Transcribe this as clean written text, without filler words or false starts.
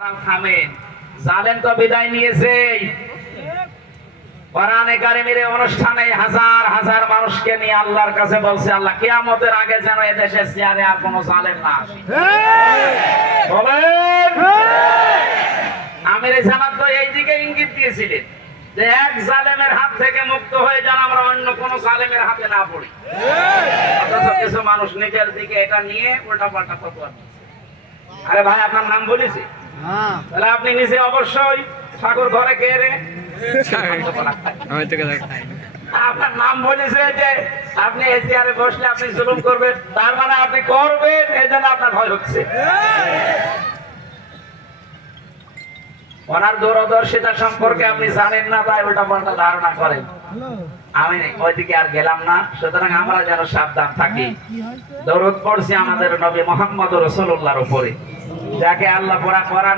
থামেন, জালেম তো বিদায় নিয়েছে। কোরআনে কারিমের অনুষ্ঠানে হাজার হাজার মানুষকে নিয়ে আল্লাহর কাছে বলছে, আল্লাহ কিয়ামতের আগে যেন এদেশে চেয়ারে আর কোনো জালেম না আসে। বলেন, আমির জামাত তো এই দিকে ইঙ্গিত দিয়েছিলেন যে এক জালেমের হাত থেকে মুক্ত হয়ে যেন আমরা অন্য কোন জালেমের হাতে না পড়ি। অথচ কিছু মানুষ নিজের দিকে এটা নিয়ে উল্টা পাল্টা ফতোয়া দিচ্ছে। আরে ভাই, আপনার নাম বলেছি, তাহলে আপনি নিজে অবশ্যই ঠাকুর ঘরে খেয়ে রে আপনার নাম বলেছে যে আপনি এই চেয়ারে বসলে আপনি জুলুম করবেন, তার মানে আপনি করবেন, এই জন্য আপনার ভয় হচ্ছে। ওনার দূরদর্শিতা সম্পর্কে আপনি জানেন না, তাই উল্টা পাল্টা ধারণা করেন। আমি ওইদিকে আর গেলাম না। সুতরাং আমরা যেন সাবধান থাকি। দরুদ পড়ছি আমাদের নবী মুহাম্মদ রাসূলুল্লাহর উপরে, যাকে আল্লাহ পুরা কোরআন